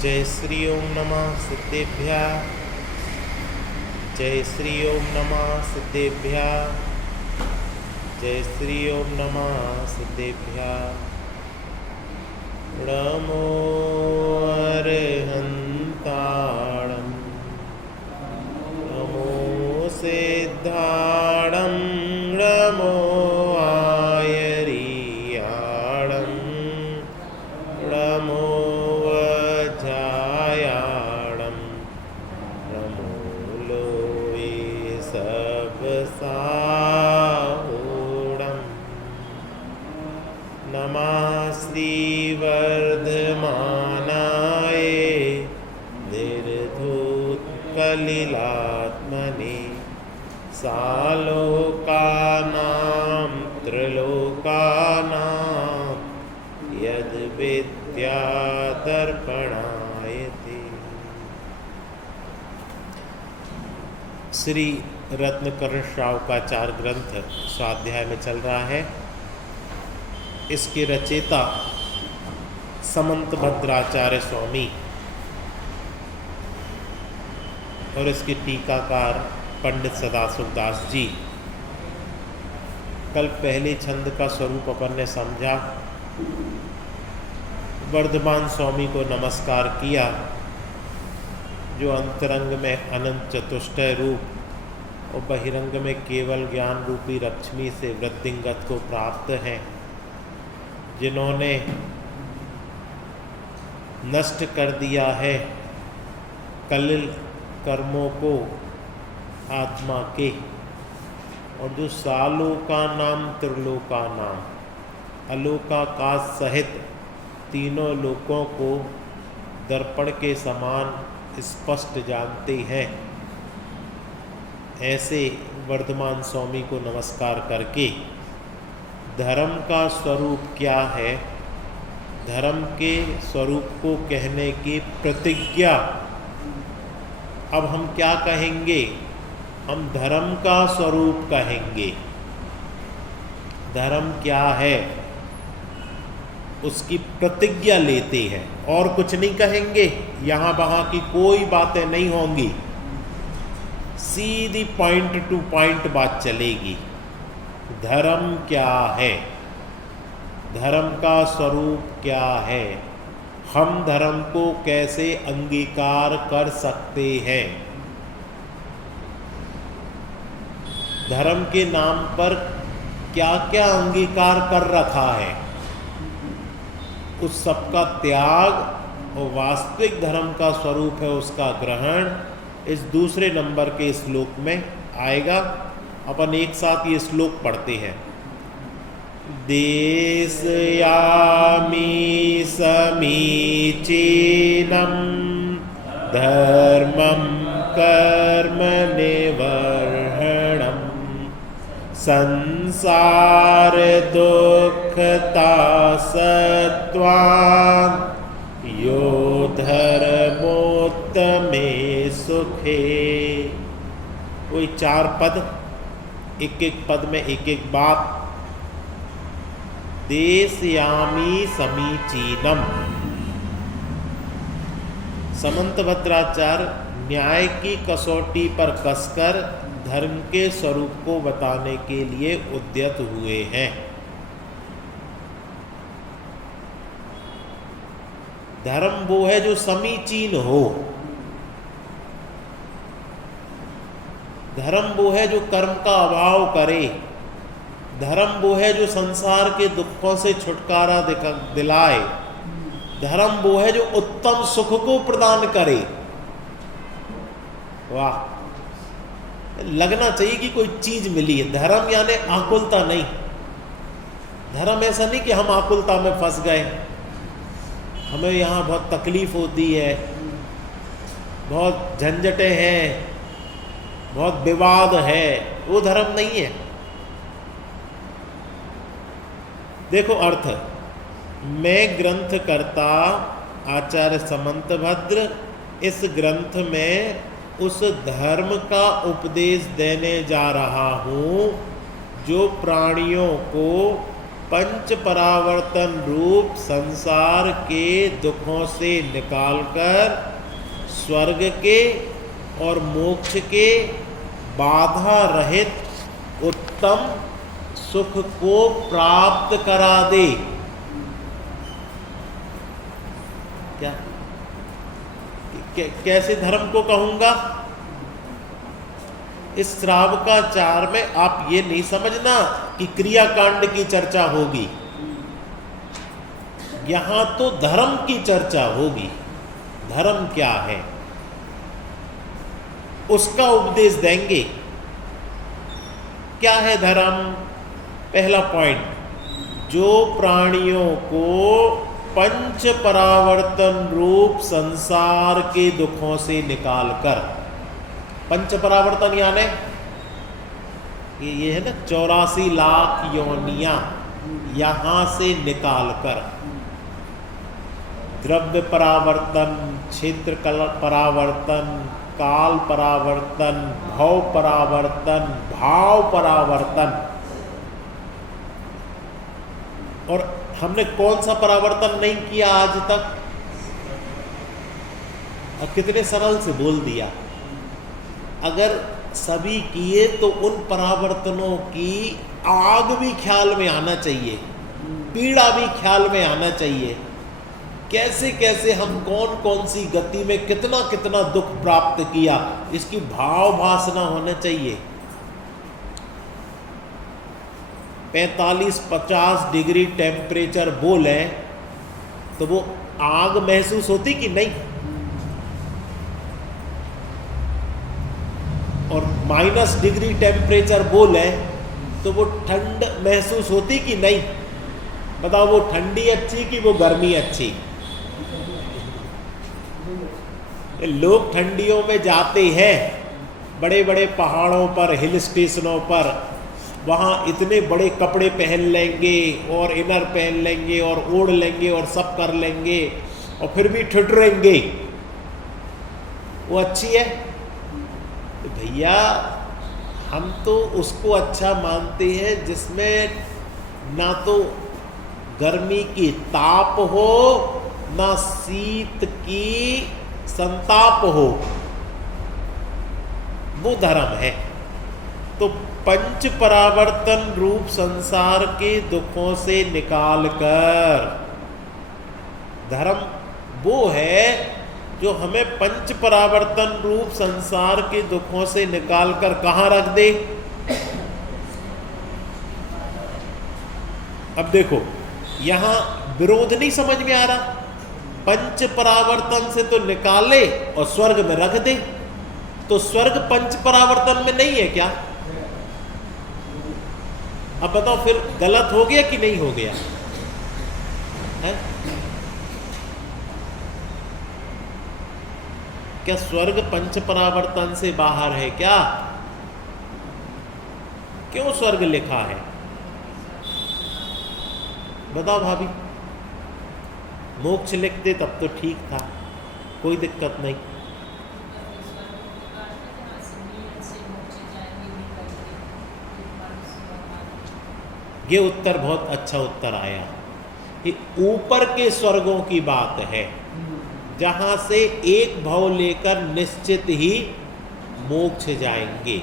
जय श्री ओम नमः सिद्धेभ्यः। जय श्री ओम नमः सिद्धेभ्यः। जय श्री ओम नमः सिद्धेभ्यः। नमो अरहन्ताणं नमो सिद्धाणं नमो आयर्याणं नमो वज्रायाणं नमो लोये सबसाहूणं नमः श्रीवर्धमानाय निर्धूतकलिलात्मने सालोकानां त्रिलोकानां यद्विद्यादर्पणायते। श्री रत्नकर्ण श्रावकाचार्य ग्रंथ स्वाध्याय में चल रहा है। इसके रचयिता समंत भद्राचार्य स्वामी और इसके टीकाकार पंडित सदाशिवदास जी। कल पहले छंद का स्वरूप अपन ने समझा। वर्धमान स्वामी को नमस्कार किया जो अंतरंग में अनंत चतुष्टय रूप और बहिरंग में केवल ज्ञान रूपी लक्ष्मी से वृद्धिंगत को प्राप्त हैं, जिन्होंने नष्ट कर दिया है कलिल कर्मों को आत्मा के, और जो सालोका नाम त्रिलोका नाम अलोकाकाश सहित तीनों लोकों को दर्पण के समान स्पष्ट जानते हैं, ऐसे वर्धमान स्वामी को नमस्कार करके धर्म का स्वरूप क्या है, धर्म के स्वरूप को कहने की प्रतिज्ञा। अब हम क्या कहेंगे? हम धर्म का स्वरूप कहेंगे। धर्म क्या है उसकी प्रतिज्ञा लेते हैं, और कुछ नहीं कहेंगे। यहाँ वहाँ की कोई बातें नहीं होंगी, सीधी पॉइंट टू पॉइंट बात चलेगी। धर्म क्या है, धर्म का स्वरूप क्या है, हम धर्म को कैसे अंगीकार कर सकते हैं, धर्म के नाम पर क्या क्या अंगीकार कर रखा है, उस सब का त्याग और वास्तविक धर्म का स्वरूप है उसका ग्रहण इस दूसरे नंबर के श्लोक में आएगा। अपन एक साथ ये श्लोक पढ़ते हैं। देशयामि समीचीनं धर्मं कर्म निवर्हणं संसार दुःखता सत्वान् यो धर्मोत्तमे सुखे। कोई चार पद, एक एक पद में एक एक बात। देशयामि समीचीनम। समंत भद्राचार्य न्याय की कसौटी पर कसकर धर्म के स्वरूप को बताने के लिए उद्यत हुए हैं। धर्म वो है जो समीचीन हो, धर्म वो है जो कर्म का अभाव करे, धर्म वो है जो संसार के दुखों से छुटकारा दिलाए, धर्म वो है जो उत्तम सुख को प्रदान करे। वाह, लगना चाहिए कि कोई चीज मिली है। धर्म यानी आकुलता नहीं। धर्म ऐसा नहीं कि हम आकुलता में फंस गए, हमें यहाँ बहुत तकलीफ होती है, बहुत झंझटें हैं, बहुत विवाद है, वो धर्म नहीं है। देखो अर्थ, मैं ग्रंथकर्ता आचार्य समंत भद्र इस ग्रंथ में उस धर्म का उपदेश देने जा रहा हूँ जो प्राणियों को पंच परावर्तन रूप संसार के दुखों से निकालकर स्वर्ग के और मोक्ष के बाधा रहित उत्तम सुख को प्राप्त करा दे। क्या कैसे धर्म को कहूंगा? इस श्रावकाचार में आप ये नहीं समझना कि क्रियाकांड की चर्चा होगी, यहां तो धर्म की चर्चा होगी। धर्म क्या है उसका उपदेश देंगे। क्या है धर्म? पहला पॉइंट, जो प्राणियों को पंच परावर्तन रूप संसार के दुखों से निकालकर, पंच परावर्तन यानी ये है ना 84 लाख योनियां, यहां से निकालकर द्रव्य परावर्तन, क्षेत्र परावर्तन, काल परावर्तन, भव परावर्तन, भाव परावर्तन, और हमने कौन सा परावर्तन नहीं किया आज तक? और कितने सरल से बोल दिया। अगर सभी किए तो उन परावर्तनों की आग भी ख्याल में आना चाहिए, पीड़ा भी ख्याल में आना चाहिए। कैसे कैसे हम कौन कौन सी गति में कितना कितना दुख प्राप्त किया, इसकी भाव भासना होना चाहिए। 45-50 डिग्री टेम्परेचर बोले तो वो आग महसूस होती कि नहीं? और -, डिग्री टेम्परेचर बोले तो वो ठंड महसूस होती कि नहीं? बताओ, वो ठंडी अच्छी कि वो गर्मी अच्छी? लोग ठंडियों में जाते हैं बड़े बड़े पहाड़ों पर, हिल स्टेशनों पर, वहाँ इतने बड़े कपड़े पहन लेंगे और इनर पहन लेंगे और ओढ़ लेंगे और सब कर लेंगे और फिर भी ठिठुरेंगे। वो अच्छी है? तो भैया हम तो उसको अच्छा मानते हैं जिसमें ना तो गर्मी की ताप हो ना शीत की संताप हो, वो धर्म है। तो पंच परावर्तन रूप संसार के दुखों से निकालकर, धर्म वो है जो हमें पंच परावर्तन रूप संसार के दुखों से निकालकर कहाँ रख दे? अब देखो, यहां विरोध नहीं समझ में आ रहा। पंच परावर्तन से तो निकाले और स्वर्ग में रख दे, तो स्वर्ग पंच परावर्तन में नहीं है क्या? अब बताओ फिर गलत हो गया कि नहीं हो गया है? क्या स्वर्ग पंच परावर्तन से बाहर है क्या? क्यों स्वर्ग लिखा है? बताओ भाभी, मोक्ष लिखते तब तो ठीक था, कोई दिक्कत नहीं। ये उत्तर बहुत अच्छा उत्तर आया। कि ऊपर के स्वर्गों की बात है जहां से एक भाव लेकर निश्चित ही मोक्ष जाएंगे।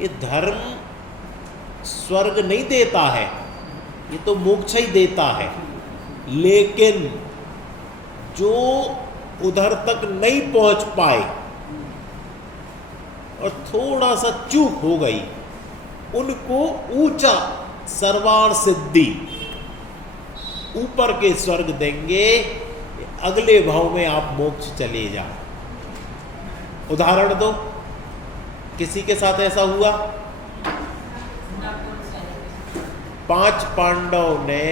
ये धर्म स्वर्ग नहीं देता है, ये तो मोक्ष ही देता है। लेकिन जो उधर तक नहीं पहुंच पाए और थोड़ा सा चूक हो गई, उनको ऊंचा सर्वाण सिद्धि ऊपर के स्वर्ग देंगे, अगले भाव में आप मोक्ष चले जाओ। उदाहरण दो, किसी के साथ ऐसा हुआ? 5 पांडव ने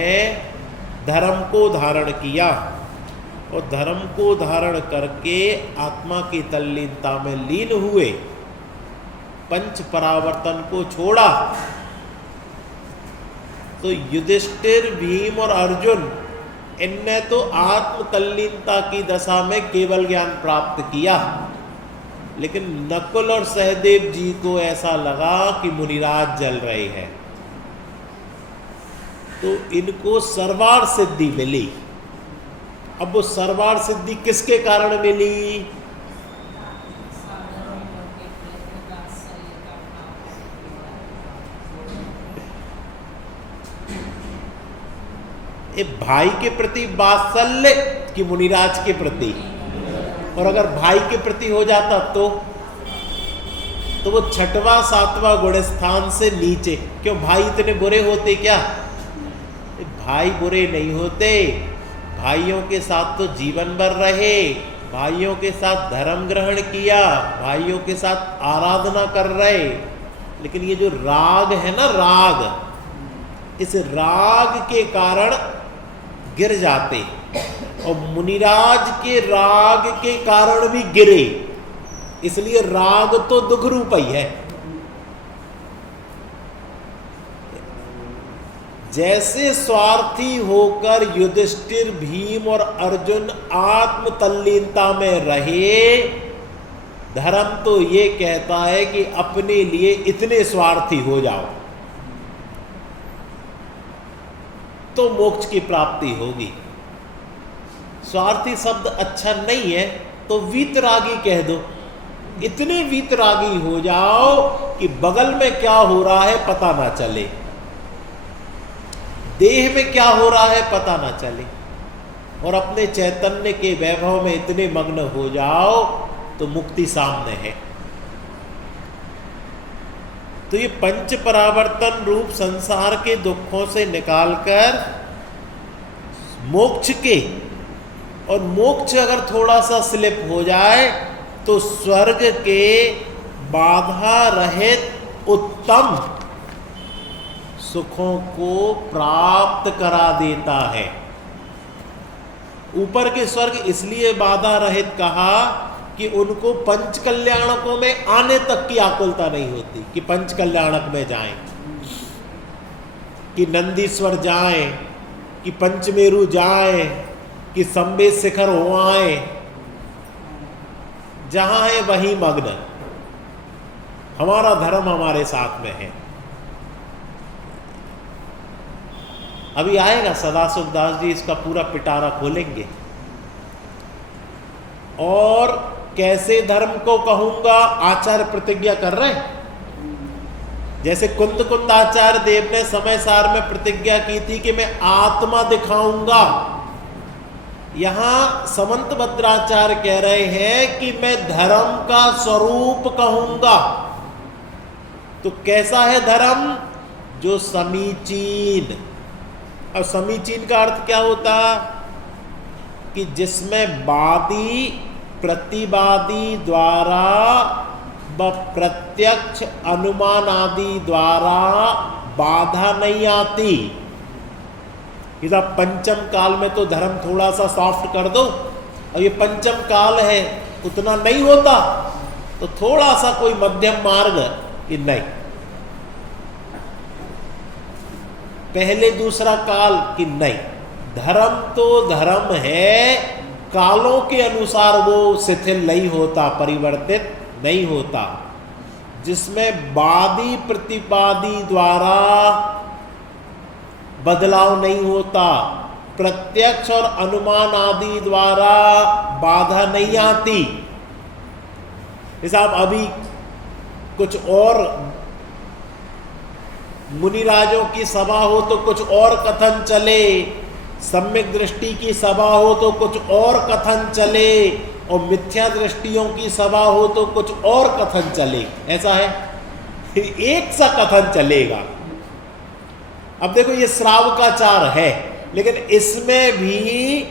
धर्म को धारण किया और धर्म को धारण करके आत्मा की तल्लीनता में लीन हुए, पंच परावर्तन को छोड़ा। तो युधिष्ठिर, भीम और अर्जुन, इनने तो आत्म तल्लीनता की दशा में केवल ज्ञान प्राप्त किया, लेकिन नकुल और सहदेव जी को ऐसा लगा कि मुनिराज जल रहे हैं। तो इनको सर्वार सिद्धि मिली। अब वो सर्वार सिद्धि किसके कारण मिली? भाई के प्रति वात्सल्य कि मुनिराज के प्रति? और अगर भाई के प्रति हो जाता तो वो छठवां सातवां गुण स्थान से नीचे। क्यों? भाई इतने बुरे होते क्या? भाई बुरे नहीं होते, भाइयों के साथ तो जीवन भर रहे, भाइयों के साथ धर्म ग्रहण किया, भाइयों के साथ आराधना कर रहे, लेकिन ये जो राग है ना, राग, इस राग के कारण गिर जाते। और मुनिराज के राग के कारण भी गिरे, इसलिए राग तो दुख रूप ही है। जैसे स्वार्थी होकर युधिष्ठिर, भीम और अर्जुन आत्म तल्लीनता में रहे, धर्म तो ये कहता है कि अपने लिए इतने स्वार्थी हो जाओ तो मोक्ष की प्राप्ति होगी। स्वार्थी शब्द अच्छा नहीं है तो वीतरागी कह दो। इतने वीतरागी हो जाओ कि बगल में क्या हो रहा है पता ना चले, देह में क्या हो रहा है पता ना चले, और अपने चैतन्य के वैभव में इतने मग्न हो जाओ तो मुक्ति सामने है। तो ये पंच परावर्तन रूप संसार के दुखों से निकालकर मोक्ष के, और मोक्ष अगर थोड़ा सा स्लिप हो जाए तो स्वर्ग के बाधा रहित उत्तम सुखों को प्राप्त करा देता है। ऊपर के स्वर्ग इसलिए बाधा रहित कहा कि उनको पंच कल्याणकों में आने तक की आकुलता नहीं होती कि पंच कल्याणक में जाएं, कि नंदीश्वर जाएं, कि पंचमेरु जाएं, कि संवेद शिखर हो आए। जहां है वहीं मग्न, हमारा धर्म हमारे साथ में है। अभी आएगा सदाशिव दास जी, इसका पूरा पिटारा खोलेंगे। और कैसे धर्म को कहूंगा, आचार्य प्रतिज्ञा कर रहे हैं। जैसे कुंद आचार्य देव ने समय सार में प्रतिज्ञा की थी कि मैं आत्मा दिखाऊंगा, यहां समंत भद्राचार्य कह रहे हैं कि मैं धर्म का स्वरूप कहूंगा। तो कैसा है धर्म? जो समीचीन। और समीचीन का अर्थ क्या होता? कि जिसमें वादी प्रतिवादी द्वारा व प्रत्यक्ष अनुमान आदि द्वारा बाधा नहीं आती। इधर पंचम काल में तो धर्म थोड़ा सा सॉफ्ट कर दो, और ये पंचम काल है उतना नहीं होता, तो थोड़ा सा कोई मध्यम मार्ग कि नहीं, पहले दूसरा काल कि नहीं। धर्म तो धर्म है, कालों के अनुसार वो शिथिल नहीं होता, परिवर्तित नहीं होता। जिसमें वादी प्रतिवादी द्वारा बदलाव नहीं होता, प्रत्यक्ष और अनुमान आदि द्वारा बाधा नहीं आती। साहब अभी कुछ और मुनिराजों की सभा हो तो कुछ और कथन चले, सम्यक दृष्टि की सभा हो तो कुछ और कथन चले, और मिथ्या दृष्टियों की सभा हो तो कुछ और कथन चले। ऐसा है, एक सा कथन चलेगा। अब देखो ये श्रावकाचार है, लेकिन इसमें भी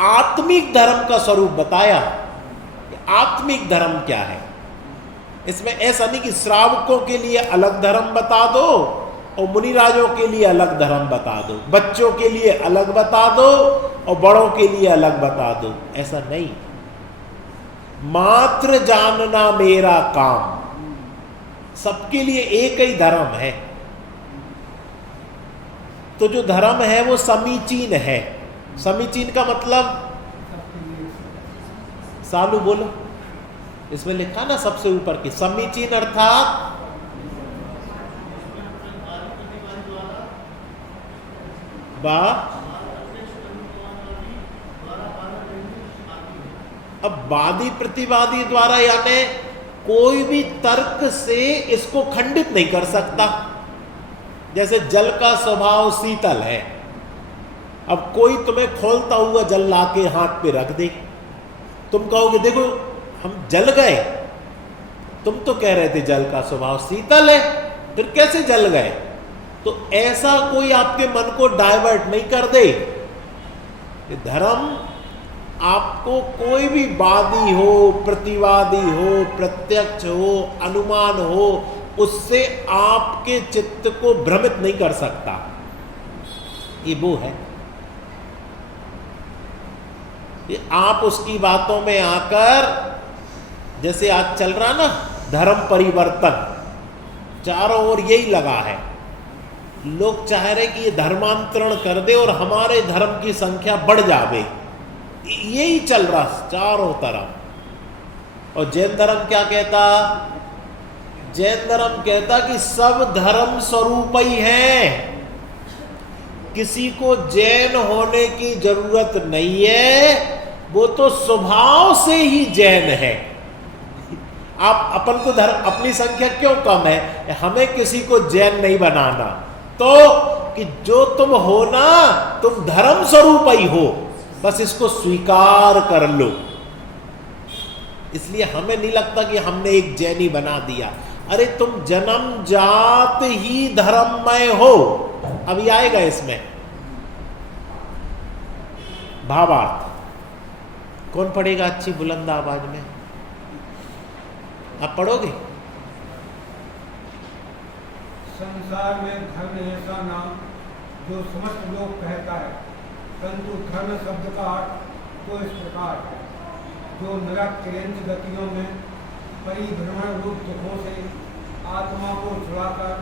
आत्मिक धर्म का स्वरूप बताया। आत्मिक धर्म क्या है? इसमें ऐसा नहीं कि श्रावकों के लिए अलग धर्म बता दो और मुनिराजों के लिए अलग धर्म बता दो, बच्चों के लिए अलग बता दो और बड़ों के लिए अलग बता दो। ऐसा नहीं। मात्र जानना मेरा काम, सबके लिए एक ही धर्म है। तो जो धर्म है वो समीचीन है। समीचीन का मतलब, सालू बोलो, इसमें लिखा ना सबसे ऊपर की, समीचीन अर्थात अब वादी प्रतिवादी द्वारा यानी कोई भी तर्क से इसको खंडित नहीं कर सकता। जैसे जल का स्वभाव शीतल है, अब कोई तुम्हें खोलता हुआ जल लाके हाथ पे रख दे, तुम कहोगे देखो हम जल गए, तुम तो कह रहे थे जल का स्वभाव शीतल है, फिर कैसे जल गए? तो ऐसा कोई आपके मन को डाइवर्ट नहीं कर दे। धर्म आपको कोई भी वादी हो, प्रतिवादी हो, प्रत्यक्ष हो, अनुमान हो, उससे आपके चित्त को भ्रमित नहीं कर सकता। ये वो है, ये आप उसकी बातों में आकर, जैसे आज चल रहा ना धर्म परिवर्तन, चारों ओर यही लगा है, लोग चाह रहे कि ये धर्मांतरण कर दे और हमारे धर्म की संख्या बढ़ जावे, यही चल रहा चारों तरफ। और जैन धर्म क्या कहता? जैन धर्म कहता कि सब धर्म स्वरूप ही है, किसी को जैन होने की जरूरत नहीं है, वो तो स्वभाव से ही जैन है। आप अपन को धर्म, अपनी संख्या क्यों कम है, हमें किसी को जैन नहीं बनाना, तो कि जो तुम हो ना तुम धर्म स्वरूप ही हो, बस इसको स्वीकार कर लो। इसलिए हमें नहीं लगता कि हमने एक जैनी बना दिया। अरे तुम जन्म जात ही धर्ममय हो। अभी आएगा इसमें भावार्थ। कौन पढ़ेगा अच्छी बुलंद आवाज में? आप पढ़ोगे? संसार में धर्म ऐसा नाम जो समस्त लोग कहता है, परंतु धर्म शब्द का अर्थ तो इस प्रकार है, जो नरक क्लेंच गतियों में परिभ्रमण रूप दुखों से आत्मा को छुड़ाकर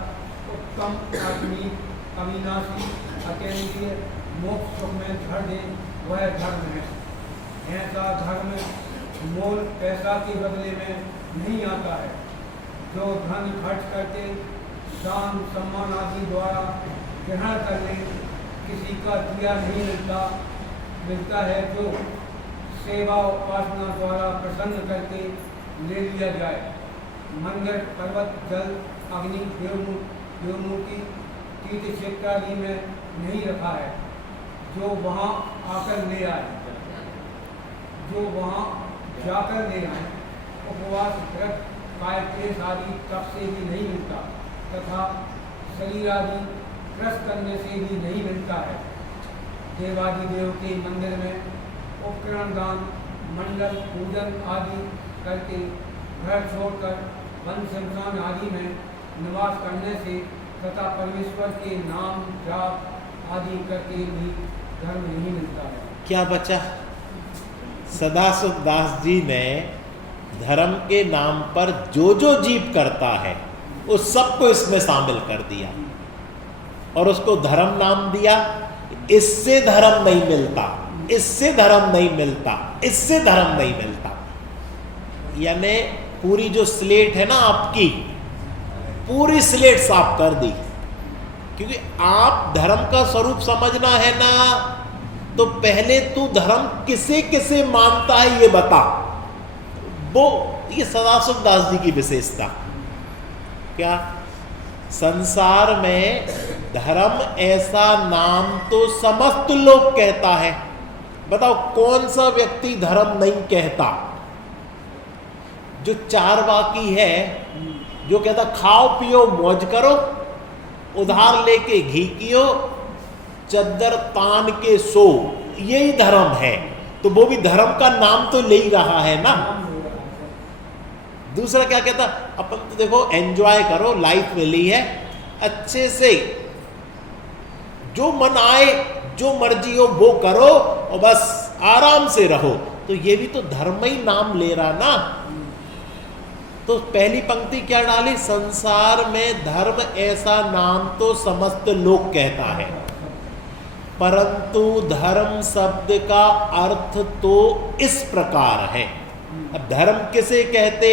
उत्तम आत्मीय अविनाशी अकेंद्रीय मोक्ष सुख में धर दे, वह धर्म है। ऐसा धर्म मोल पैसा के बदले में नहीं आता है, जो धन खर्च करके दान सम्मान आदि द्वारा ग्रहण करने किसी का दिया नहीं मिलता है, जो सेवा उपासना द्वारा प्रसन्न करके ले लिया जाए। मंदिर, पर्वत, जल, अग्नि, देवमूर्ति, तीर्थ क्षेत्र आदि में नहीं रखा है, जो वहाँ आकर ले आए, जो वहाँ जाकर ले आए। उपवास, व्रत, कायक्लेश आदि तप से भी नहीं मिलता, तथा शरीर आदि क्रस करने से भी नहीं मिलता है। देवादि देव के मंदिर में उपकरण दान, मंडल पूजन आदि करके घर छोड़कर वन शमशान आदि में निवास करने से तथा परमेश्वर के नाम जाप आदि करके भी धर्म नहीं मिलता है। क्या बचा? सदाशिव दास जी ने धर्म के नाम पर जो जो जीव करता है उस सबको इसमें शामिल कर दिया और उसको धर्म नाम दिया। इससे धर्म नहीं मिलता, इससे धर्म नहीं मिलता, इससे धर्म नहीं मिलता। यानी पूरी जो स्लेट है ना आपकी, पूरी स्लेट साफ कर दी। क्योंकि आप धर्म का स्वरूप समझना है ना, तो पहले तू धर्म किसे किसे मानता है ये बता। वो ये सदाशिव दास जी की विशेषता क्या? संसार में धर्म ऐसा नाम तो समस्त लोग कहता है। बताओ कौन सा व्यक्ति धर्म नहीं कहता? जो चारवाकी है, जो कहता खाओ पियो मौज करो, उधार लेके घी कियो, चद्दर तान के सो, यही धर्म है। तो वो भी धर्म का नाम तो ले ही रहा है ना। दूसरा क्या कहता? अपन तो देखो एंजॉय करो, लाइफ मिली है, अच्छे से जो मन आए, जो मर्जी हो वो करो और बस आराम से रहो। तो ये भी तो धर्म ही नाम ले रहा ना। तो पहली पंक्ति क्या डाली? संसार में धर्म ऐसा नाम तो समस्त लोग कहता है, परंतु धर्म शब्द का अर्थ तो इस प्रकार है। अब धर्म किसे कहते?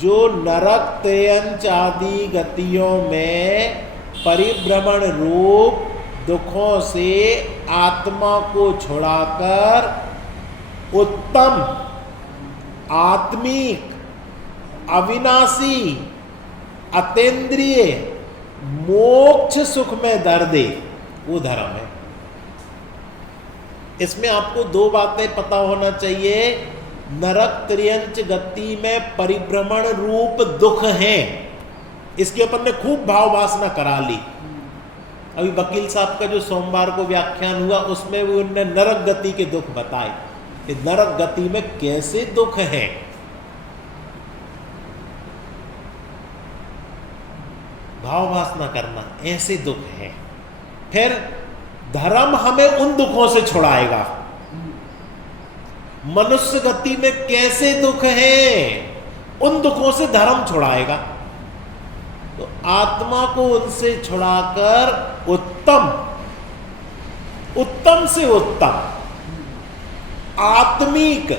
जो नरक त्रयंच आदि गतियों में परिभ्रमण रूप दुखों से आत्मा को छुड़ाकर उत्तम, आत्मिक, अविनाशी, अतीन्द्रिय मोक्ष सुख में दर दे, वो धर्म है। इसमें आपको दो बातें पता होना चाहिए। नरक त्रियंच गति में परिभ्रमण रूप दुख है, इसके अपन ने खूब भाव वासना करा ली। अभी वकील साहब का जो सोमवार को व्याख्यान हुआ उसमें भी उनने नरक गति के दुख बताए कि नरक गति में कैसे दुख है। भाव वासना करना, ऐसे दुख है। फिर धर्म हमें उन दुखों से छुड़ाएगा। मनुष्य गति में कैसे दुख है, उन दुखों से धर्म छुड़ाएगा। तो आत्मा को उनसे छुड़ाकर उत्तम, उत्तम से उत्तम, आत्मिक,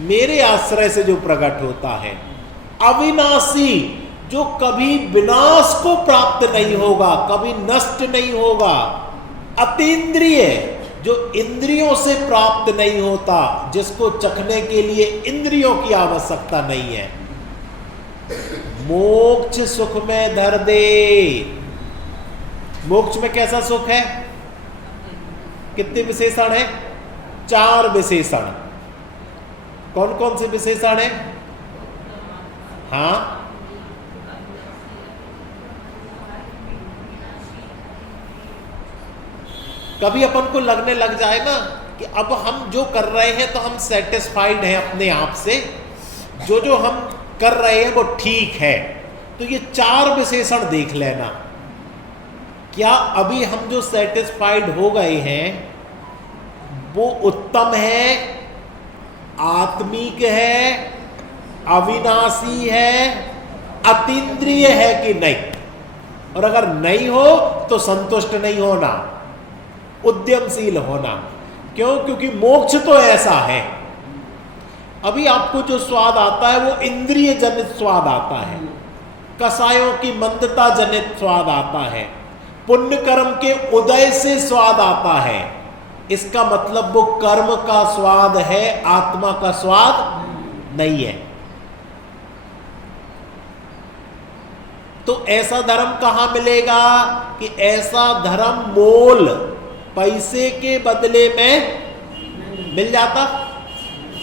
मेरे आश्रय से जो प्रकट होता है, अविनाशी, जो कभी विनाश को प्राप्त नहीं होगा, कभी नष्ट नहीं होगा, अतीन्द्रिय, जो इंद्रियों से प्राप्त नहीं होता, जिसको चखने के लिए इंद्रियों की आवश्यकता नहीं है, मोक्ष सुख में धर दे। मोक्ष में कैसा सुख है? कितने विशेषण है? 4 विशेषण। कौन कौन से विशेषण है? हाँ, कभी अपन को लगने लग जाए ना कि अब हम जो कर रहे हैं तो हम सेटिस्फाइड हैं अपने आप से, जो जो हम कर रहे हैं वो ठीक है, तो ये 4 विशेषण देख लेना। क्या अभी हम जो सेटिस्फाइड हो गए हैं वो उत्तम है, आत्मिक है, अविनाशी है, अतीन्द्रिय है कि नहीं? और अगर नहीं हो तो संतुष्ट नहीं होना, उद्यमशील होना। क्यों? क्योंकि मोक्ष तो ऐसा है। अभी आपको जो स्वाद आता है वो इंद्रिय जनित स्वाद आता है, कसायों की मंदता जनित स्वाद आता है, पुण्य कर्म के उदय से स्वाद आता है। इसका मतलब वो कर्म का स्वाद है, आत्मा का स्वाद नहीं है। तो ऐसा धर्म कहां मिलेगा? कि ऐसा धर्म मोल पैसे के बदले में मिल जाता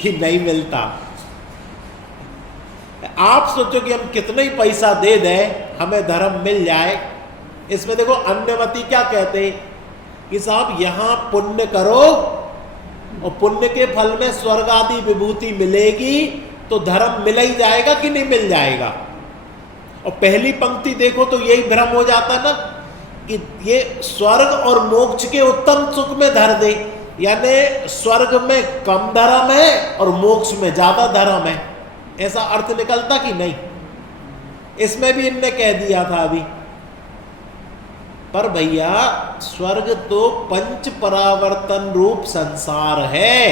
कि नहीं मिलता। आप सोचो कि हम कितना ही पैसा दे दें हमें धर्म मिल जाए। इसमें देखो अन्यमति क्या कहते कि साहब यहां पुण्य करो और पुण्य के फल में स्वर्ग आदि विभूति मिलेगी, तो धर्म मिल ही जाएगा कि नहीं मिल जाएगा। और पहली पंक्ति देखो तो यही भ्रम हो जाता है ना कि ये स्वर्ग और मोक्ष के उत्तम सुख में धर दे, यानी स्वर्ग में कम धर्म है और मोक्ष में ज्यादा धर्म है, ऐसा अर्थ निकलता कि नहीं? इसमें भी इनने कह दिया था अभी। पर भैया स्वर्ग तो पंच परावर्तन रूप संसार है।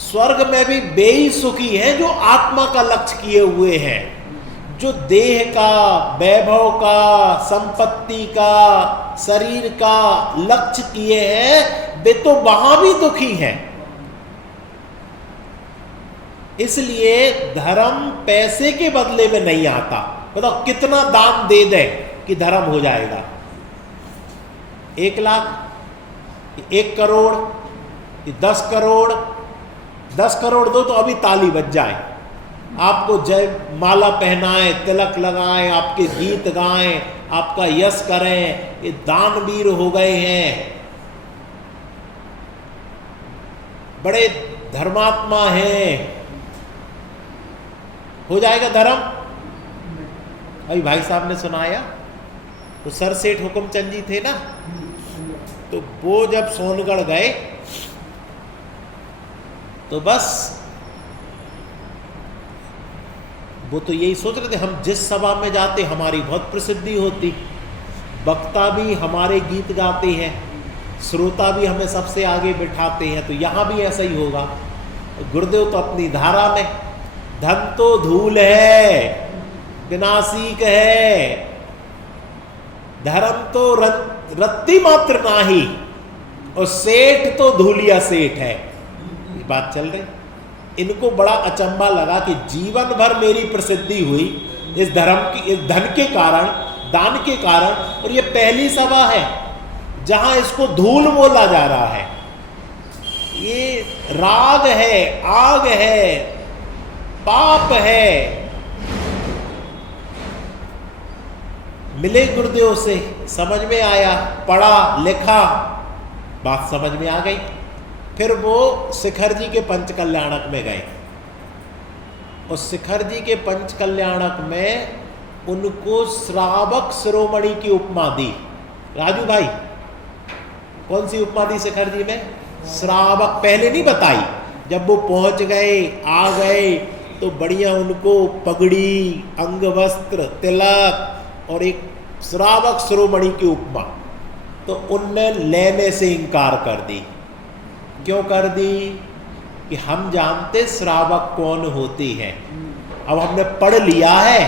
स्वर्ग में भी वे ही सुखी हैं जो आत्मा का लक्ष्य किए हुए हैं, जो देह का, वैभव का, संपत्ति का, शरीर का लक्ष्य किए हैं, वे तो वहां भी दुखी हैं। इसलिए धर्म पैसे के बदले में नहीं आता। बताओ कितना दान दे दें कि धर्म हो जाएगा? 1 लाख, 1 करोड़, 10 करोड़? 10 करोड़ दो तो अभी ताली बज जाए, आपको जय माला पहनाएं, तिलक लगाएं, आपके गीत गाएं, आपका यश करें, ये दानवीर हो गए हैं, बड़े धर्मात्मा हैं, हो जाएगा धर्म? अभी भाई साहब ने सुनाया तो सर सेठ हुक्मचंद जी थे ना, तो वो जब सोनगढ़ गए तो बस वो तो यही सोच रहे थे हम जिस सभा में जाते हमारी बहुत प्रसिद्धि होती, वक्ता भी हमारे गीत गाते हैं, श्रोता भी हमें सबसे आगे बिठाते हैं, तो यहाँ भी ऐसा ही होगा। गुरुदेव तो अपनी धारा में, धन तो धूल है, विनाशिक है, धर्म तो रत्ती मात्र नाही, और सेठ तो धूलिया सेठ है। ये बात चल रही। इनको बड़ा अचंभा लगा कि जीवन भर मेरी प्रसिद्धि हुई इस धर्म की, इस धन के कारण, दान के कारण, और ये पहली सभा है जहां इसको धूल बोला जा रहा है। ये राग है, आग है, पाप है। मिले गुरुदेव से, समझ में आया, पढ़ा लिखा, बात समझ में आ गई। फिर वो शिखर जी के पंच कल्याणक में गए, और शिखर जी के पंच कल्याणक में उनको श्रावक शिरोमणि की उपमा दी। राजू भाई, कौन सी उपमा दी शिखर जी में? श्रावक। पहले नहीं बताई, जब वो पहुंच गए, आ गए, तो बढ़िया उनको पगड़ी, अंगवस्त्र, तिलक और एक श्रावक शिरोमणि की उपमा। तो उनने लेने से इनकार कर दी। क्यों कर दी? कि हम जानते श्रावक कौन होती है। अब हमने पढ़ लिया है,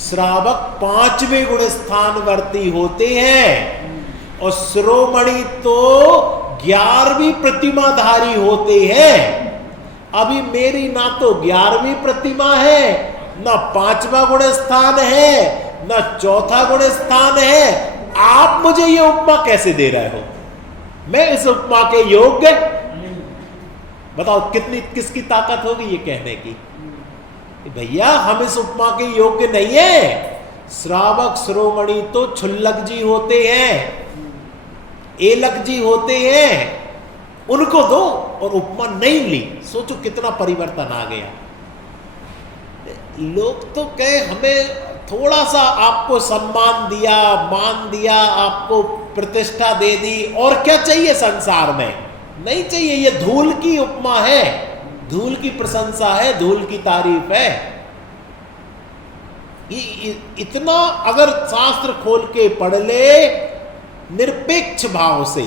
श्रावक 5वें गुण स्थानवर्ती होते हैं, और शिरोमणि तो 11वीं प्रतिमाधारी होते हैं। अभी मेरी ना तो 11वीं प्रतिमा है, ना 5वां गुण स्थान है, ना 4था गुण स्थान है। आप मुझे ये उपमा कैसे दे रहे हो? मैं इस उपमा के योग्य? बताओ कितनी, किसकी ताकत होगी ये कहने की? भैया हम इस उपमा के योग्य नहीं है। श्रावक शिरोमणि तो छुल्लक जी होते हैं, एलक जी होते हैं, उनको दो। और उपमा नहीं ली। सोचो कितना परिवर्तन आ गया। लोग तो कहे हमें थोड़ा सा आपको सम्मान दिया, मान दिया, आपको प्रतिष्ठा दे दी, और क्या चाहिए संसार में? नहीं चाहिए। ये धूल की उपमा है, धूल की प्रशंसा है, धूल की तारीफ है। इतना अगर शास्त्र खोल के पढ़ ले निरपेक्ष भाव से,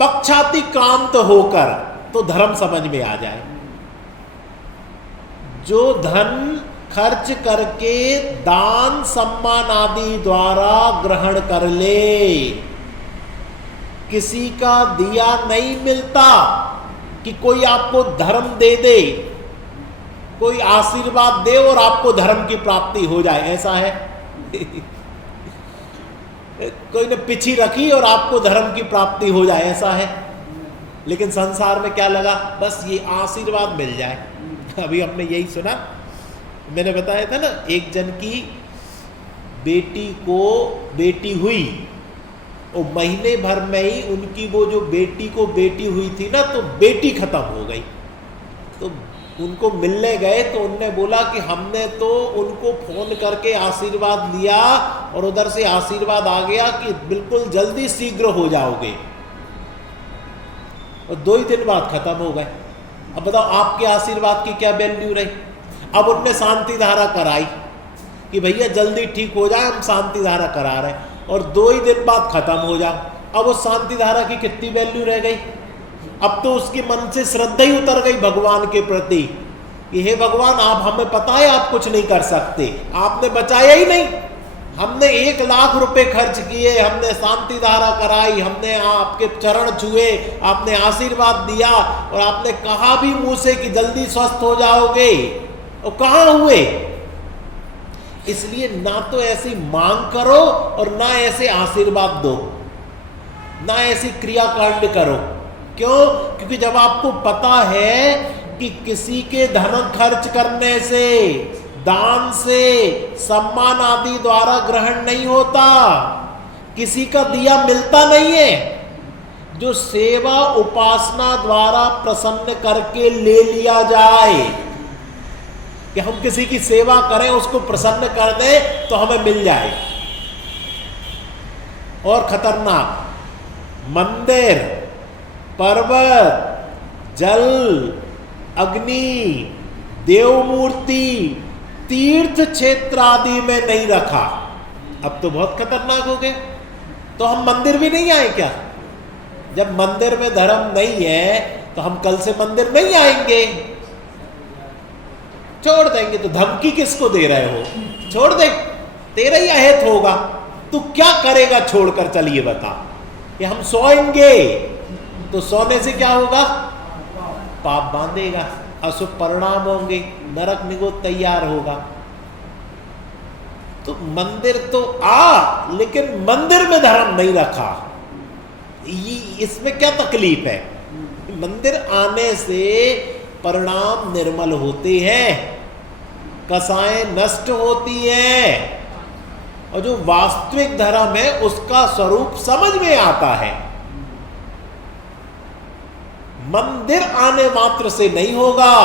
पक्षातिक्रांत होकर, तो धर्म समझ में आ जाए। जो धन खर्च करके दान सम्मान आदि द्वारा ग्रहण कर ले, किसी का दिया नहीं मिलता कि कोई आपको धर्म दे दे, कोई आशीर्वाद दे और आपको धर्म की प्राप्ति हो जाए, ऐसा है? कोई ने पिछी रखी और आपको धर्म की प्राप्ति हो जाए, ऐसा है? लेकिन संसार में क्या लगा? बस ये आशीर्वाद मिल जाए। अभी हमने यही सुना, मैंने बताया था ना, एक जन की बेटी को बेटी हुई, और महीने भर में ही उनकी वो जो बेटी को बेटी हुई थी ना, तो बेटी खत्म हो गई। तो उनको मिलने गए तो उनने बोला कि हमने तो उनको फोन करके आशीर्वाद लिया, और उधर से आशीर्वाद आ गया कि बिल्कुल जल्दी शीघ्र हो जाओगे, और 2 ही दिन बाद खत्म हो गए। अब बताओ आपके आशीर्वाद की क्या वैल्यू रही? अब उनने शांति धारा कराई कि भैया जल्दी ठीक हो जाए, हम शांति धारा करा रहे हैं, और 2 ही दिन बाद खत्म हो जाओ। अब उस शांति धारा की कितनी वैल्यू रह गई? अब तो उसके मन से श्रद्धा ही उतर गई भगवान के प्रति कि हे भगवान, आप हमें पता है आप कुछ नहीं कर सकते, आपने बचाया ही नहीं। हमने 1 लाख रुपए खर्च किए, हमने शांति धारा कराई, हमने आपके चरण छुए, आपने आशीर्वाद दिया, और आपने कहा भी मुंह से कि जल्दी स्वस्थ हो जाओगे, और कहाँ हुए? इसलिए ना तो ऐसी मांग करो और ना ऐसे आशीर्वाद दो, ना ऐसी क्रियाकांड करो। क्यों? क्योंकि जब आपको पता है कि किसी के धन खर्च करने से, दान से, सम्मान आदि द्वारा ग्रहण नहीं होता, किसी का दिया मिलता नहीं है, जो सेवा उपासना द्वारा प्रसन्न करके ले लिया जाए, कि हम किसी की सेवा करें, उसको प्रसन्न कर दें तो हमें मिल जाए। और खतरनाक, मंदिर, पर्वत, जल, अग्नि, देवमूर्ति, तीर्थ क्षेत्र आदि में नहीं रखा। अब तो बहुत खतरनाक हो गए। तो हम मंदिर भी नहीं आए क्या? जब मंदिर में धर्म नहीं है तो हम कल से मंदिर नहीं आएंगे, छोड़ देंगे। तो धमकी किसको दे रहे हो? छोड़ दे, तेरा ही अहित होगा। तू क्या करेगा छोड़कर, चलिए बता। कि हम सोएंगे तो सोने से क्या होगा, पाप बांधेगा, अशुभ परिणाम होंगे, नरक निगोद तैयार होगा। तो मंदिर तो आ, लेकिन मंदिर में धर्म नहीं रखा, इसमें क्या तकलीफ है? मंदिर आने से परिणाम निर्मल होते हैं, कसाएं नष्ट होती हैं, और जो वास्तविक धर्म है उसका स्वरूप समझ में आता है। मंदिर आने मात्र से नहीं होगा,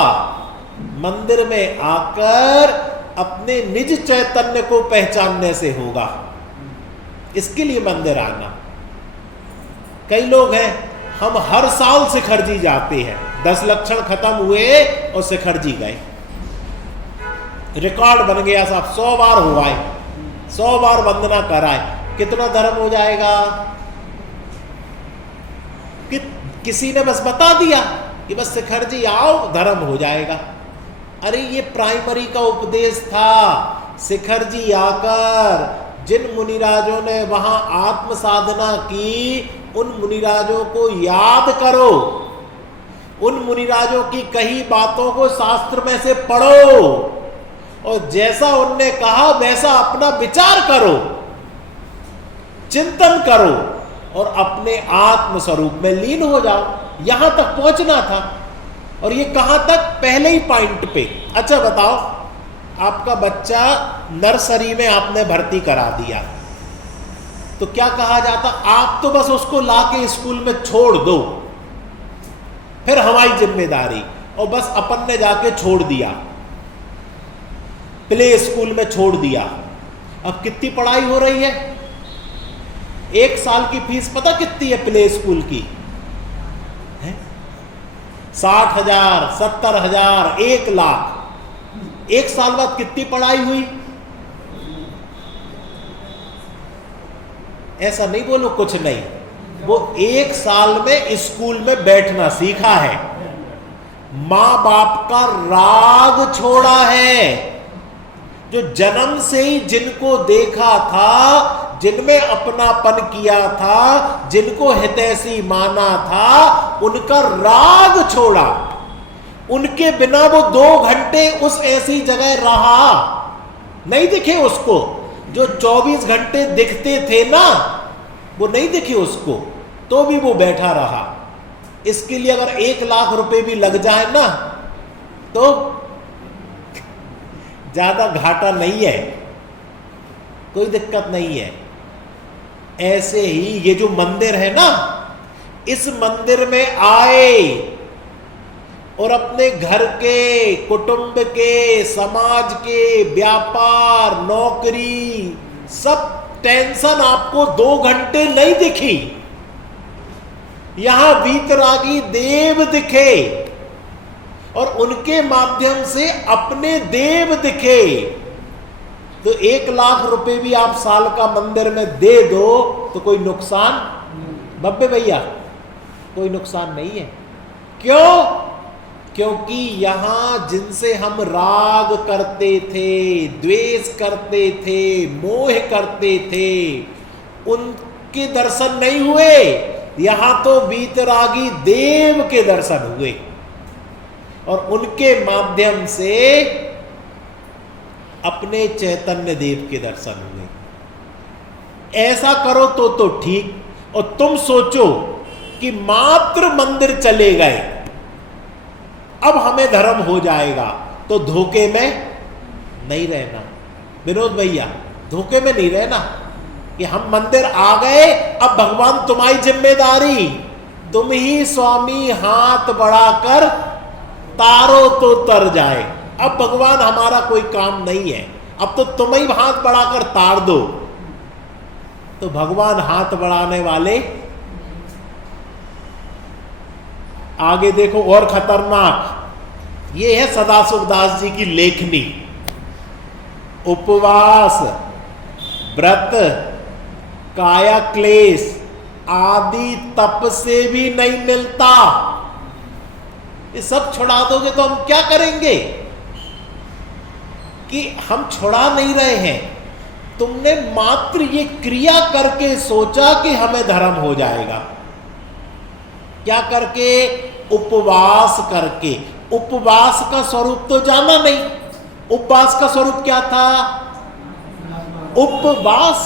मंदिर में आकर अपने निज चैतन्य को पहचानने से होगा। इसके लिए मंदिर आना। कई लोग हैं, हम हर साल शिखर जी जाते हैं, 10 लक्षण खत्म हुए और शिखर जी गए, रिकॉर्ड बन गया साहब, 100 बार हो आए, 100 बार वंदना कराए, कितना धर्म हो जाएगा? कि किसी ने बस बता दिया कि बस शिखर जी आओ, धर्म हो जाएगा। अरे ये प्राइमरी का उपदेश था। शिखर जी आकर जिन मुनिराजों ने वहां आत्म साधना की, उन मुनिराजों को याद करो, उन मुनिराजों की कही बातों को शास्त्र में से पढ़ो, और जैसा उनने कहा वैसा अपना विचार करो, चिंतन करो, और अपने आत्म स्वरूप में लीन हो जाओ। यहां तक पहुंचना था। और ये कहां तक? पहले ही पॉइंट पे। अच्छा बताओ, आपका बच्चा नर्सरी में आपने भर्ती करा दिया, तो क्या कहा जाता? आप तो बस उसको लाके स्कूल में छोड़ दो, फिर हमारी जिम्मेदारी, और बस अपन ने जाके छोड़ दिया, प्ले स्कूल में छोड़ दिया। अब कितनी पढ़ाई हो रही है? 1 साल की फीस पता कितनी है प्ले स्कूल की? 60,000, 70,000, 1 लाख। 1 साल बाद कितनी पढ़ाई हुई? ऐसा नहीं बोलो कुछ नहीं, वो 1 साल में स्कूल में बैठना सीखा है, मां बाप का राग छोड़ा है। जो जन्म से ही जिनको देखा था, जिनमें अपनापन किया था, जिनको हितैषी माना था, उनका राग छोड़ा। उनके बिना वो 2 घंटे उस ऐसी जगह रहा, नहीं दिखे उसको। जो 24 घंटे दिखते थे ना, वो नहीं दिखे उसको, तो भी वो बैठा रहा। इसके लिए अगर 1 लाख रुपए भी लग जाए ना, तो ज्यादा घाटा नहीं है, कोई दिक्कत नहीं है। ऐसे ही ये जो मंदिर है ना, इस मंदिर में आए और अपने घर के, कुटुंब के, समाज के, व्यापार, नौकरी, सब टेंशन आपको 2 घंटे नहीं दिखी। यहां वीतरागी देव दिखे, और उनके माध्यम से अपने देव दिखे। तो 1 लाख रुपए भी आप साल का मंदिर में दे दो तो कोई नुकसान, बब्बे भैया, कोई नुकसान नहीं है। क्यों? क्योंकि यहां जिनसे हम राग करते थे, द्वेष करते थे, मोह करते थे, उनके दर्शन नहीं हुए। यहां तो वीतरागी देव के दर्शन हुए, और उनके माध्यम से अपने चैतन्य देव के दर्शन हुए। ऐसा करो तो ठीक। और तुम सोचो कि मात्र मंदिर चले गए, अब हमें धर्म हो जाएगा, तो धोखे में नहीं रहना। विनोद भैया, धोखे में नहीं रहना कि हम मंदिर आ गए, अब भगवान तुम्हारी जिम्मेदारी, तुम ही स्वामी हाथ बढ़ाकर तारो तो तर जाए। अब भगवान हमारा कोई काम नहीं है, अब तो तुम ही हाथ बढ़ाकर तार दो। तो भगवान हाथ बढ़ाने वाले, आगे देखो और खतरनाक, ये है सदाशिवदास जी की लेखनी। उपवास, व्रत, काया क्लेश आदि तप से भी नहीं मिलता। ये सब छुड़ा दोगे तो हम क्या करेंगे? कि हम छुड़ा नहीं रहे हैं, तुमने मात्र ये क्रिया करके सोचा कि हमें धर्म हो जाएगा। क्या करके? उपवास करके। उपवास का स्वरूप तो जाना नहीं। उपवास का स्वरूप क्या था? उपवास,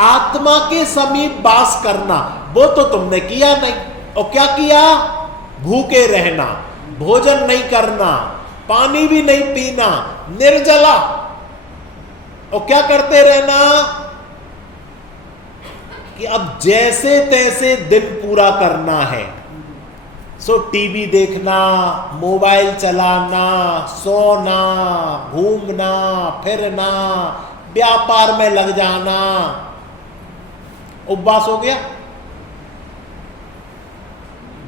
आत्मा के समीप वास करना। वो तो तुमने किया नहीं। और क्या किया? भूखे रहना, भोजन नहीं करना, पानी भी नहीं पीना, निर्जला। और क्या करते रहना कि अब जैसे तैसे दिन पूरा करना है। सो टीवी देखना, मोबाइल चलाना, सोना, घूमना फिरना, व्यापार में लग जाना, उपवास हो गया।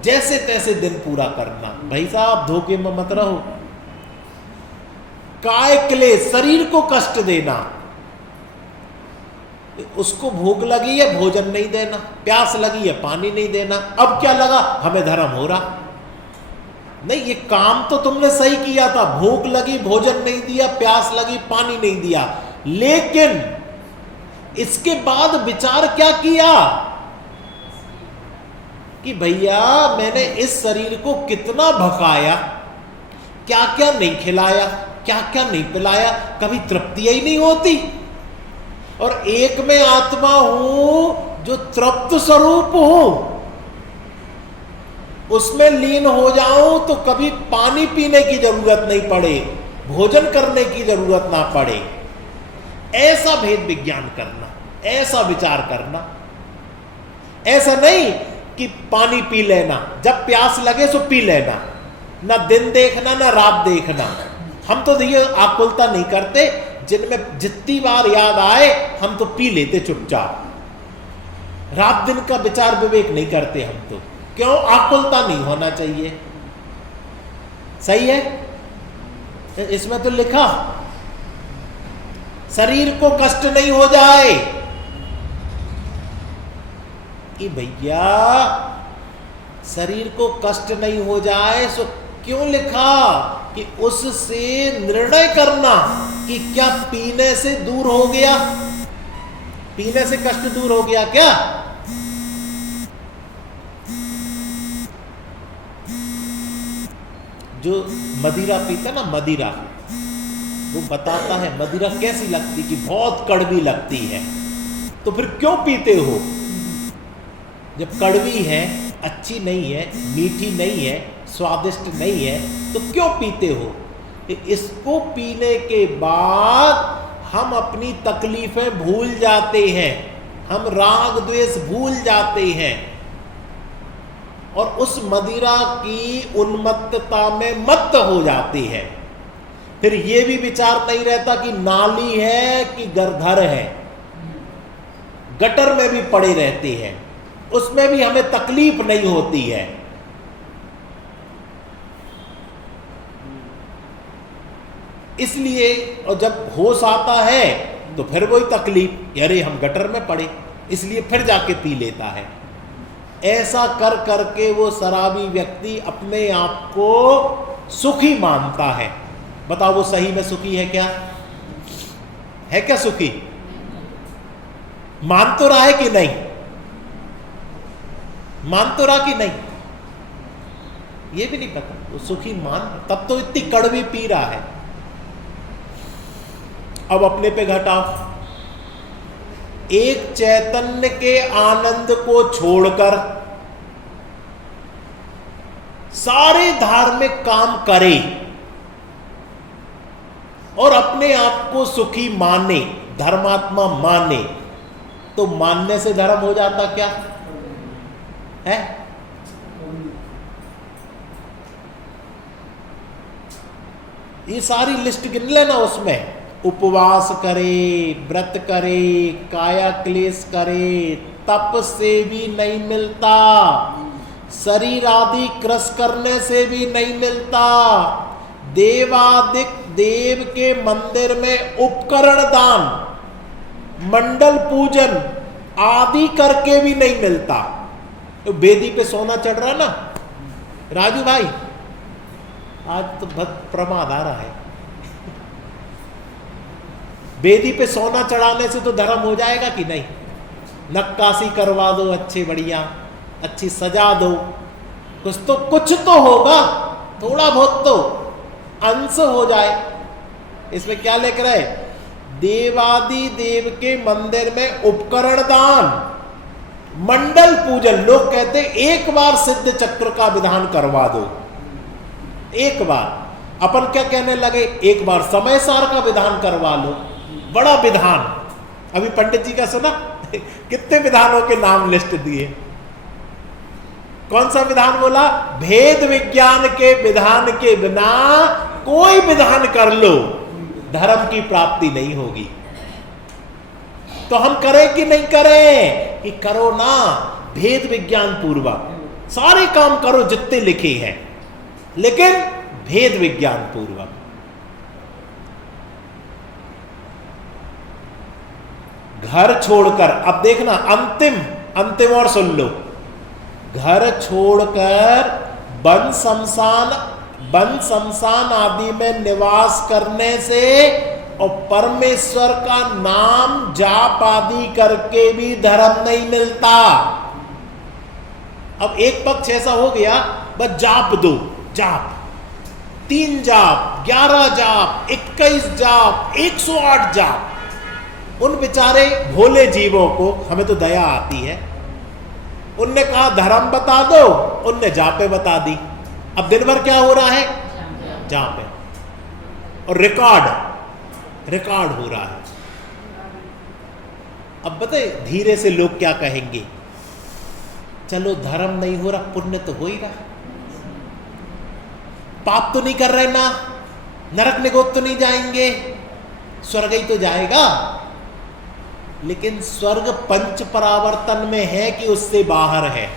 जैसे तैसे दिन पूरा करना। भाई साहब धोखे में मत रहो। काय क्लेश, शरीर को कष्ट देना। उसको भूख लगी है, भोजन नहीं देना, प्यास लगी है, पानी नहीं देना। अब क्या लगा? हमें धर्म हो रहा। नहीं, ये काम तो तुमने सही किया था। भूख लगी, भोजन नहीं दिया, प्यास लगी, पानी नहीं दिया। लेकिन इसके बाद विचार क्या किया कि भैया मैंने इस शरीर को कितना भकाया, क्या क्या नहीं खिलाया, क्या क्या नहीं पिलाया, कभी तृप्ति ही नहीं होती। और एक में आत्मा हूं जो तृप्त स्वरूप हूं, उसमें लीन हो जाऊं तो कभी पानी पीने की जरूरत नहीं पड़े, भोजन करने की जरूरत ना पड़े। ऐसा भेद विज्ञान करना, ऐसा विचार करना। ऐसा नहीं कि पानी पी लेना, जब प्यास लगे सो पी लेना, ना दिन देखना ना रात देखना। हम तो ये आकुलता नहीं करते, जिनमें जितनी बार याद आए हम तो पी लेते चुपचाप। रात दिन का विचार विवेक नहीं करते हम तो। क्यों? आकुलता नहीं होना चाहिए। सही है? इसमें तो लिखा शरीर को कष्ट नहीं हो जाए कि भैया शरीर को कष्ट नहीं हो जाए। सो क्यों लिखा कि उससे निर्णय करना कि क्या पीने से दूर हो गया, पीने से कष्ट दूर हो गया क्या? जो मदिरा पीता ना, मदिरा, वो बताता है मदिरा कैसी लगती, कि बहुत कड़वी लगती है। तो फिर क्यों पीते हो? जब कड़वी है, अच्छी नहीं है, मीठी नहीं है, स्वादिष्ट नहीं है, तो क्यों पीते हो? इसको पीने के बाद हम अपनी तकलीफें भूल जाते हैं, हम राग द्वेष भूल जाते हैं और उस मदिरा की उन्मत्तता में मत्त हो जाते हैं। फिर ये भी विचार नहीं रहता कि नाली है कि घर है, गटर में भी पड़े रहते हैं, उसमें भी हमें तकलीफ नहीं होती है। इसलिए और जब होश आता है तो फिर वही तकलीफ, अरे हम गटर में पड़े, इसलिए फिर जाके पी लेता है। ऐसा कर करके वो शराबी व्यक्ति अपने आप को सुखी मानता है। बताओ वो सही में सुखी है क्या? है क्या सुखी? मान तो रहा है कि नहीं? मान तो रहा कि नहीं? ये भी नहीं पता वो सुखी मान, तब तो इतनी कड़वी पी रहा है। अब अपने पे घटाओ, एक चैतन्य के आनंद को छोड़कर सारे धार्मिक काम करे और अपने आप को सुखी माने, धर्मात्मा माने, तो मानने से धर्म हो जाता क्या है? ये सारी लिस्ट गिन लेना। उसमें उपवास करे, व्रत करे, काया क्लेश करे, तप से भी नहीं मिलता, शरीर आदि क्रस करने से भी नहीं मिलता, देवादिक देव के मंदिर में उपकरण दान, मंडल पूजन आदि करके भी नहीं मिलता। तो बेदी पे सोना चढ़ रहा ना राजू भाई, आज तो बहुत प्रमाद आ रहा है। वेदी पे सोना चढ़ाने से तो धर्म हो जाएगा कि नहीं? नक्काशी करवा दो अच्छे बढ़िया, अच्छी सजा दो, कुछ तो होगा, थोड़ा बहुत तो अंश हो जाए। इसमें क्या लिख रहे? देवादि देव के मंदिर में उपकरण दान, मंडल पूजन। लोग कहते एक बार सिद्ध चक्र का विधान करवा दो, एक बार। अपन क्या कहने लगे? एक बार समय सार का विधान करवा लो, बड़ा विधान। अभी पंडित जी का सुना कितने विधानों के नाम लिस्ट दिए। कौन सा विधान बोला? भेद विज्ञान के विधान के बिना कोई विधान कर लो, धर्म की प्राप्ति नहीं होगी। तो हम करें कि नहीं करें? कि करो ना, भेद विज्ञान पूर्वक सारे काम करो जितने लिखे हैं, लेकिन भेद विज्ञान पूर्वक। घर छोड़कर, अब देखना अंतिम और सुन लो, घर छोड़कर वन शमशान आदि में निवास करने से और परमेश्वर का नाम जाप आदि करके भी धर्म नहीं मिलता। अब एक पक्ष ऐसा हो गया, बस जाप दो, जाप 3 जाप, 11 जाप, 21 जाप, 108 जाप। उन बेचारे भोले जीवों को हमें तो दया आती है, उनने कहा धर्म बता दो, उनने जापे बता दी। अब दिन भर क्या हो रहा है? जापे, और रिकॉर्ड हो रहा है। अब बताए धीरे से लोग क्या कहेंगे? चलो धर्म नहीं हो रहा, पुण्य तो हो ही रहा, पाप तो नहीं कर रहे ना, नरक निगोद तो नहीं जाएंगे, स्वर्ग ही तो जाएगा। लेकिन स्वर्ग पंच परावर्तन में है कि उससे बाहर है,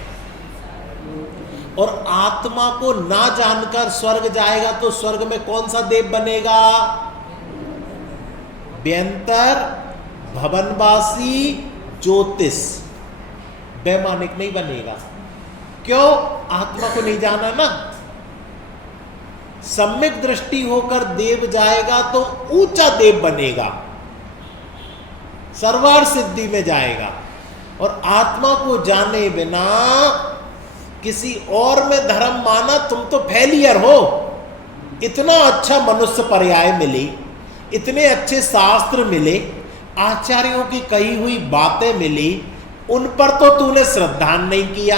और आत्मा को ना जानकर स्वर्ग जाएगा तो स्वर्ग में कौन सा देव बनेगा? व्यंतर, भवनवासी, ज्योतिष, वैमानिक नहीं बनेगा। क्यों? आत्मा को नहीं जाना ना। सम्यक दृष्टि होकर देव जाएगा तो ऊंचा देव बनेगा, सर्वार सिद्धि में जाएगा। और आत्मा को जाने बिना किसी और में धर्म माना, तुम तो फेलियर हो। इतना अच्छा मनुष्य पर्याय मिली, इतने अच्छे शास्त्र मिले, आचार्यों की कही हुई बातें मिली, उन पर तो तूने श्रद्धा नहीं किया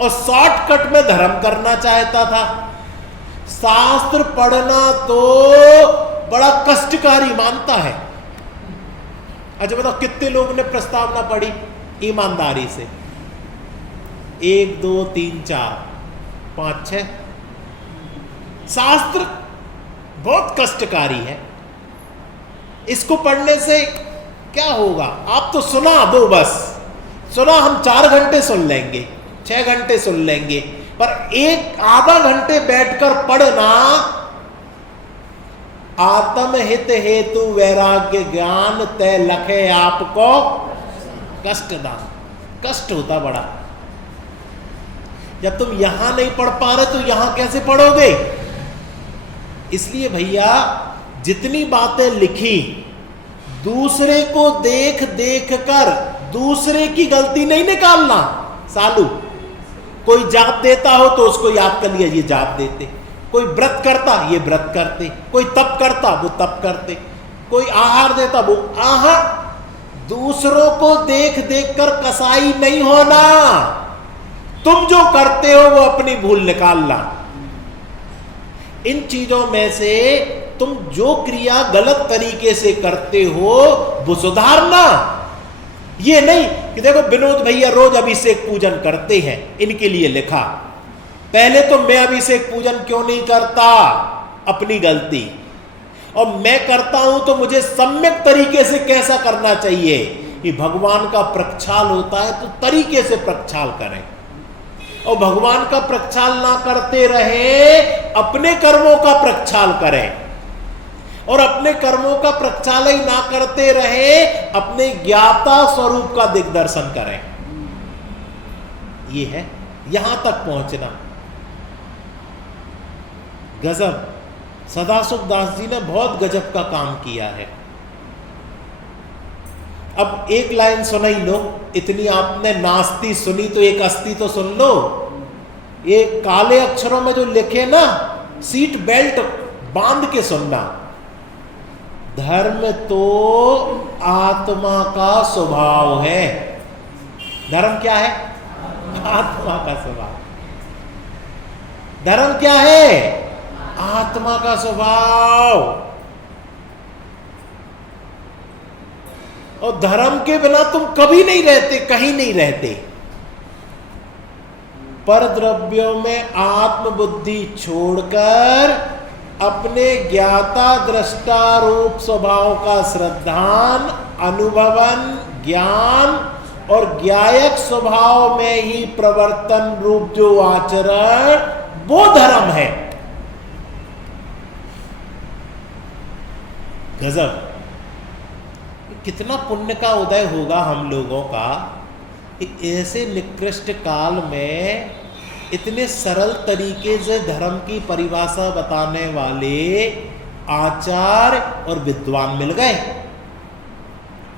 और शॉर्टकट में धर्म करना चाहता था। शास्त्र पढ़ना तो बड़ा कष्टकारी मानता है। अच्छा बताओ कितने लोगों ने प्रस्तावना पढ़ी ईमानदारी से? 1 2 3 4 5 6। शास्त्र बहुत कष्टकारी है। इसको पढ़ने से क्या होगा? आप तो सुना दो, बस सुना, हम 4 घंटे सुन लेंगे, 6 घंटे सुन लेंगे, पर एक आधा घंटे बैठकर पढ़ना, आत्महित हेतु वैराग्य ज्ञान तय लखे आपको कष्टदान। कष्ट होता बड़ा। जब तुम यहां नहीं पढ़ पा रहे तो यहां कैसे पढ़ोगे? इसलिए भैया जितनी बातें लिखी, दूसरे को देख देख कर दूसरे की गलती नहीं निकालना। सालू कोई जाप देता हो तो उसको याद कर लिया, ये जाप देते। कोई व्रत करता, ये व्रत करते। कोई तप करता, वो तप करते। कोई आहार देता, वो आहार। दूसरों को देख देख कर कसाई नहीं होना। तुम जो करते हो वो अपनी भूल निकालना। इन चीजों में से तुम जो क्रिया गलत तरीके से करते हो वो सुधारना। ये नहीं कि देखो विनोद भैया रोज अभिषेक पूजन करते हैं, इनके लिए लिखा। पहले तो मैं अभिषेक पूजन क्यों नहीं करता? अपनी गलती। और मैं करता हूं तो मुझे सम्यक तरीके से कैसा करना चाहिए कि भगवान का प्रक्षाल होता है तो तरीके से प्रक्षाल करें, और भगवान का प्रक्षाल ना करते रहे, अपने कर्मों का प्रक्षाल करें, और अपने कर्मों का प्रक्षाल ही ना करते रहे, अपने ज्ञाता स्वरूप का दिग्दर्शन करें। ये है यहां तक पहुंचना। गजब। सदाशिव दास जी ने बहुत गजब का काम किया है। अब एक लाइन सुना ही लो, इतनी आपने नास्ती सुनी तो एक अस्ती तो सुन लो। ये काले अक्षरों में जो लिखे ना, सीट बेल्ट बांध के सुनना। धर्म तो आत्मा का स्वभाव है। धर्म क्या है? आत्मा का स्वभाव। धर्म क्या है? आत्मा का स्वभाव। और धर्म के बिना तुम कभी नहीं रहते, कहीं नहीं रहते। पर द्रव्यों में आत्मबुद्धि छोड़कर अपने ज्ञाता दृष्टा रूप स्वभाव का श्रद्धान, अनुभवन, ज्ञान और ज्ञायक स्वभाव में ही प्रवर्तन रूप जो आचरण, वो धर्म है। गजब! कितना पुण्य का उदय होगा हम लोगों का, ऐसे निकृष्ट काल में इतने सरल तरीके से धर्म की परिभाषा बताने वाले आचार्य और विद्वान मिल गए।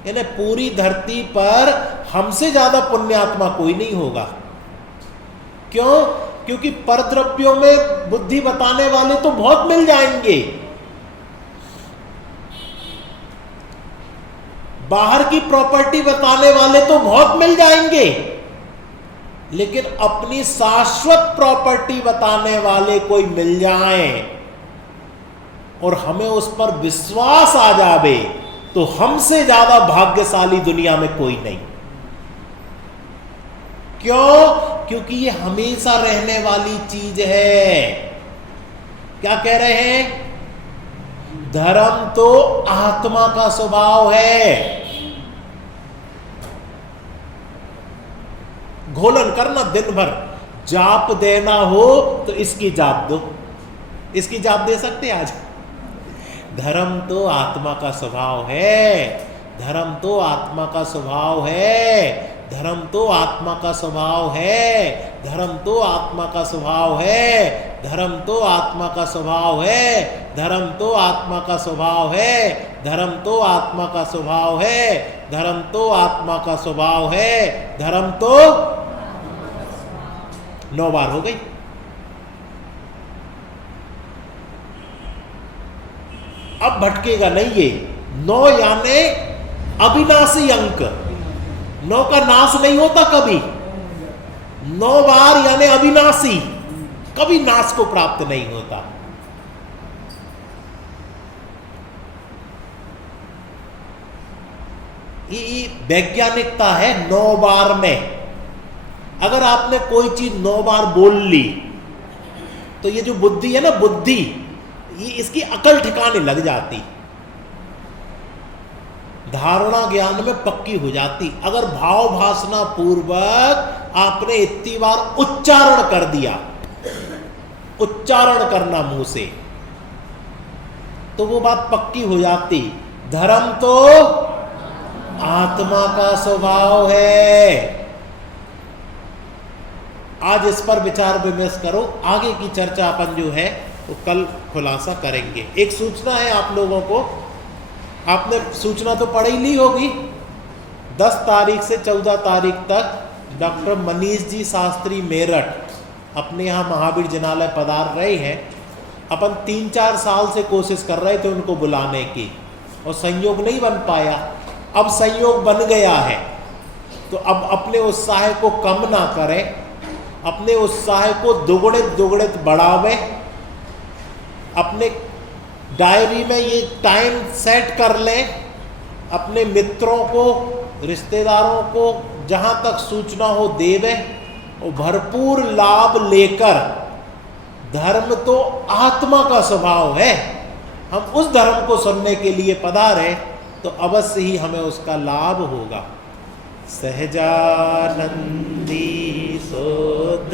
यानी पूरी धरती पर हमसे ज्यादा पुण्यात्मा कोई नहीं होगा। क्यों? क्योंकि परद्रव्यों में बुद्धि बताने वाले तो बहुत मिल जाएंगे, बाहर की प्रॉपर्टी बताने वाले तो बहुत मिल जाएंगे, लेकिन अपनी शाश्वत प्रॉपर्टी बताने वाले कोई मिल जाए और हमें उस पर विश्वास आ जावे, तो हमसे ज्यादा भाग्यशाली दुनिया में कोई नहीं। क्यों? क्योंकि ये हमेशा रहने वाली चीज है। क्या कह रहे हैं? धर्म तो आत्मा का स्वभाव है। घोलन करना दिन भर, जाप देना हो तो इसकी जाप दो। इसकी जाप दे सकते आज? धर्म तो आत्मा का स्वभाव है। धर्म तो आत्मा का स्वभाव है। धर्म तो आत्मा का स्वभाव है। धर्म तो आत्मा का स्वभाव है। धर्म तो आत्मा का स्वभाव है। धर्म तो आत्मा का स्वभाव है। धर्म तो आत्मा का स्वभाव है। धर्म तो आत्मा का स्वभाव है। धर्म तो 9 बार हो गई। अब भटकेगा नहीं ये। 9 यानी अविनाशी अंक। 9 का नाश नहीं होता कभी। 9 बार यानी अविनाशी, कभी नाश को प्राप्त नहीं होता। ये वैज्ञानिकता है 9 बार में। अगर आपने कोई चीज 9 बार बोल ली तो ये जो बुद्धि है ना, बुद्धि, ये इसकी अकल ठिकाने लग जाती, धारणा ज्ञान में पक्की हो जाती। अगर भाव भासना पूर्वक आपने इतनी बार उच्चारण कर दिया, उच्चारण करना मुंह से, तो वो बात पक्की हो जाती। धर्म तो आत्मा का स्वभाव है। आज इस पर विचार विमर्श करो। आगे की चर्चा अपन जो है वो कल खुलासा करेंगे। एक सूचना है आप लोगों को, आपने सूचना तो पढ़ी ली होगी। 10 तारीख से 14 तारीख तक डॉक्टर मनीष जी शास्त्री मेरठ अपने यहाँ महावीर जिनालय पधार रहे हैं। अपन 3-4 साल से कोशिश कर रहे थे उनको बुलाने की, और संयोग नहीं बन पाया। अब संयोग बन गया है, तो अब अपने उत्साह को कम ना करें, अपने उत्साह को दुगुणित बढ़ावें। अपने डायरी में ये टाइम सेट कर लें, अपने मित्रों को, रिश्तेदारों को जहाँ तक सूचना हो देवें, और भरपूर लाभ लेकर। धर्म तो आत्मा का स्वभाव है। हम उस धर्म को सुनने के लिए पधारे तो अवश्य ही हमें उसका लाभ होगा। सहजानंदी सोद